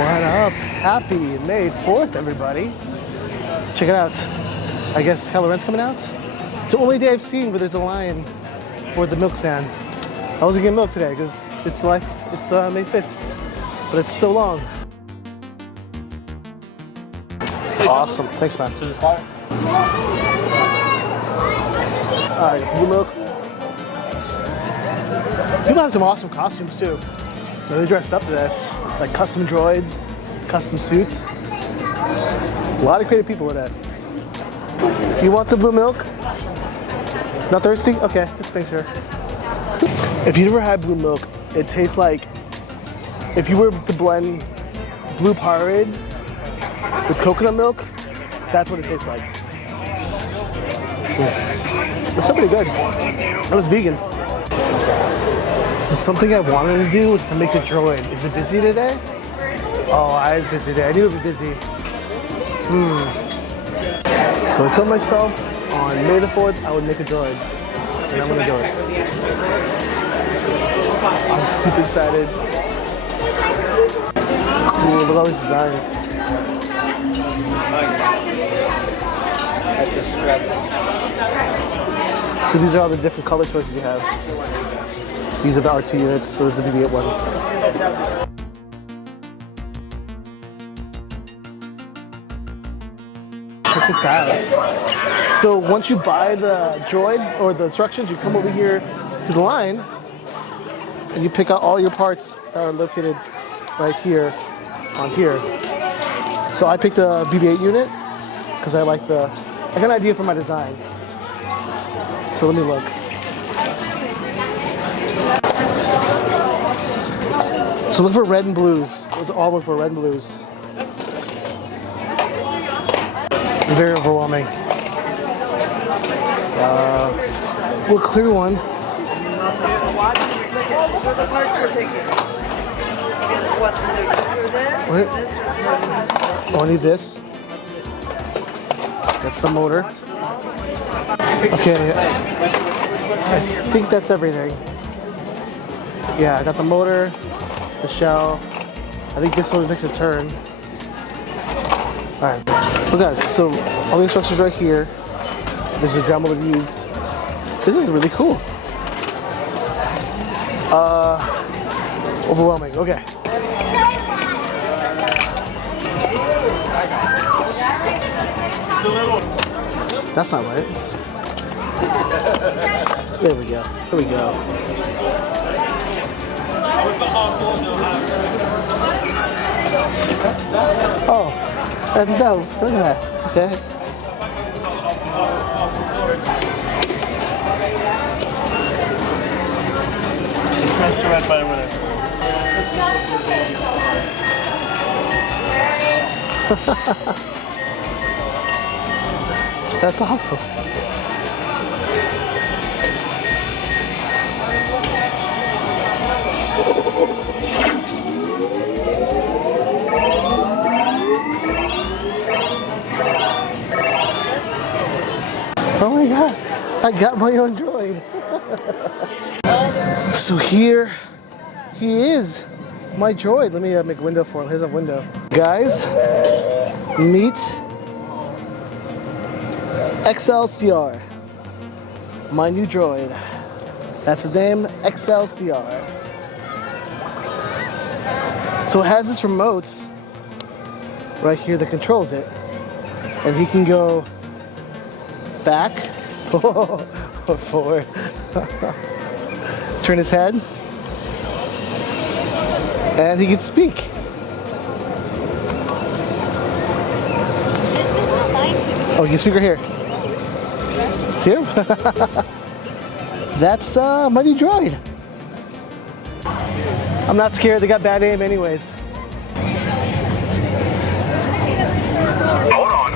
What up? Happy May 4th, everybody. Check it out. I guess Kylo Ren's coming out. It's the only day I've seen where there's a line for the milk stand. I wasn't getting milk today because it's May 5th, but it's so long. Awesome. Thanks, man. To the spot. All right, some blue milk. People have some awesome costumes too. They're dressed up today, like custom droids, custom suits. A lot of creative people today. Do you want some blue milk? Not thirsty? Okay, just make sure. If you never had blue milk, it tastes like if you were to blend blue Powerade with coconut milk, that's what it tastes like. Yeah. It's pretty good. It was vegan. So something I wanted to do was to make a droid. Is it busy today? Oh, I was busy today. I knew it would be busy. So I told myself on May the 4th I would make a droid. And I'm gonna do it. I'm super excited. Cool, look at all these designs. So these are all the different color choices you have. These are the R2 units, so those are the BB-8 ones. Check this out. So once you buy the droid or the instructions, you come over here to the line and you pick out all your parts that are located right here on here. So I picked a BB-8 unit because I got an idea for my design. So let me look. So look for red and blues. Those all look for red and blues. It's very overwhelming. We'll clear one. Oh, I need this. That's the motor. Okay, I think that's everything. Yeah, I got the motor, the shell. I think this one makes a turn. All right, look at it. So all the instructions right here. There's a dremel to use. This is really cool. Overwhelming. Okay. That's not right. There we go. Here we go. Oh, that's dope. Look at that. Okay. Press the red button with it. That's awesome. Oh my God, I got my own droid. So here he is, my droid. Let me make a window for him. Here's a window. Guys, meet XLCR, my new droid. That's his name, XLCR. So it has this remote right here that controls it. And he can go back or forward. Turn his head. And he can speak. Oh, you can speak right here. Here? That's my new droid. I'm not scared, they got bad aim anyways. Hold on.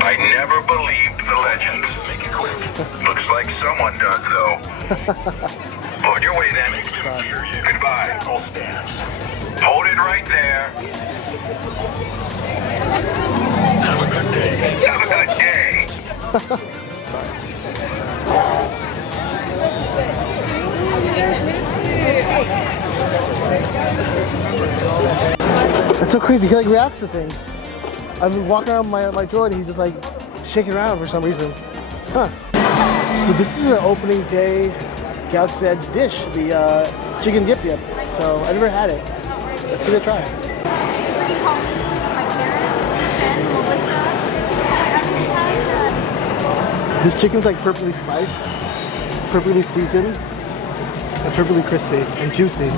I never believed the legend. Make it quick. Looks like someone does, though. Hold your way then. Goodbye. All stands. Hold it right there. Have a good day. Have a good day. Sorry. That's so crazy. He like reacts to things. I've been walking around my droid and he's just like shaking around for some reason. Huh. So this is an opening day Galaxy Edge dish, the chicken dip dip. So I never had it. Let's give it a try. This chicken's like perfectly spiced, perfectly seasoned, and perfectly crispy and juicy.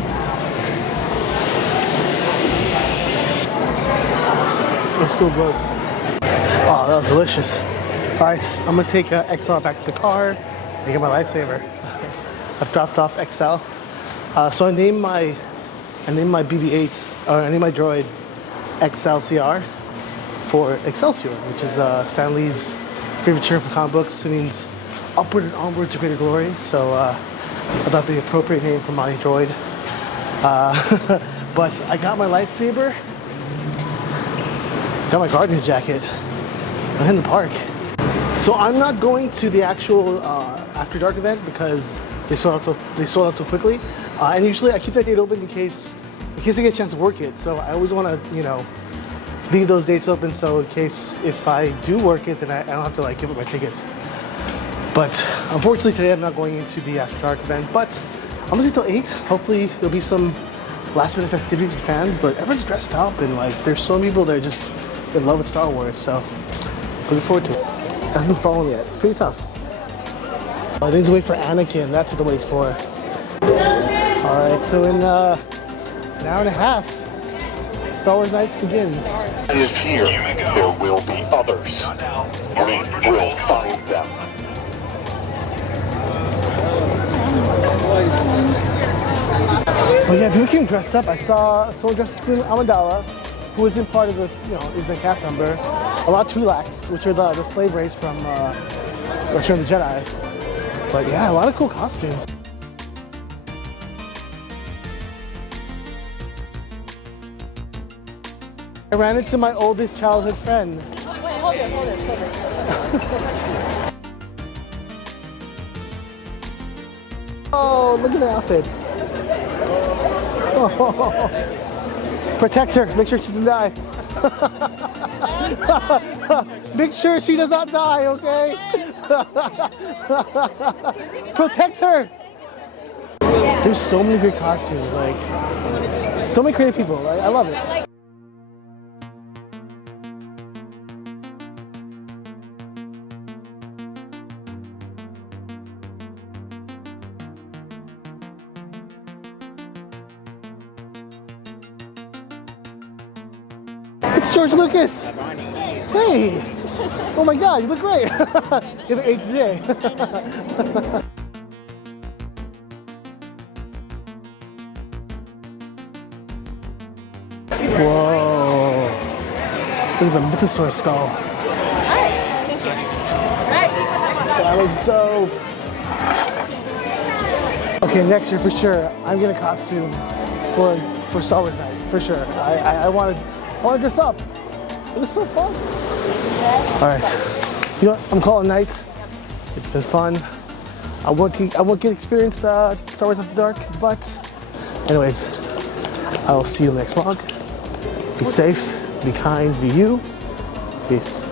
It's so good. Oh, that was delicious. All right, I'm gonna take XL back to the car and get my lightsaber. I've dropped off XL. So I named my BB-8, or I named my droid XLCR for Excelsior, which is Stan Lee's favorite term for comic books. It means upward and onward to greater glory. So I thought the appropriate name for my droid. But I got my lightsaber, got my Guardians jacket. I'm in the park. So I'm not going to the actual After Dark event because they sold out so quickly. And usually I keep that date open in case I get a chance to work it. So I always want to, you know, leave those dates open so in case if I do work it, then I don't have to like give up my tickets. But unfortunately today I'm not going into the After Dark event, but I'm gonna stay till 8. Hopefully there'll be some last minute festivities with fans, but everyone's dressed up and like there's so many people that are just in love with Star Wars, so looking forward to it. Hasn't fallen yet, it's pretty tough. I think it's wait for Anakin, that's what the wait's for. All right, so in an hour and a half, Star Wars Nights begins. Is here. There will be others. We will find them. But yeah, people came dressed up. I saw someone dressed as Queen Amidala, who isn't part of the, you know, isn't a cast member. A lot of Twi'leks, which are the slave race from Return of the Jedi. But yeah, a lot of cool costumes. I ran into my oldest childhood friend. Wait, hold it. Oh, look at their outfits. Oh. Protect her, make sure she doesn't die. Make sure she does not die, okay? Protect her. There's so many great costumes, like so many creative people. I love it. It's George Lucas. Hey. Oh my God, you look great. You haven't aged today. Whoa. Look at the Mythosaur skull. That looks dope. Okay, next year for sure, I'm getting a costume for Star Wars Night, for sure. I want to dress up. It looks so fun. All right, you know what? I'm calling night. It's been fun. I won't get to experience Star Wars After Dark, but anyways, I will see you in the next vlog. Be safe, be kind, be you. Peace.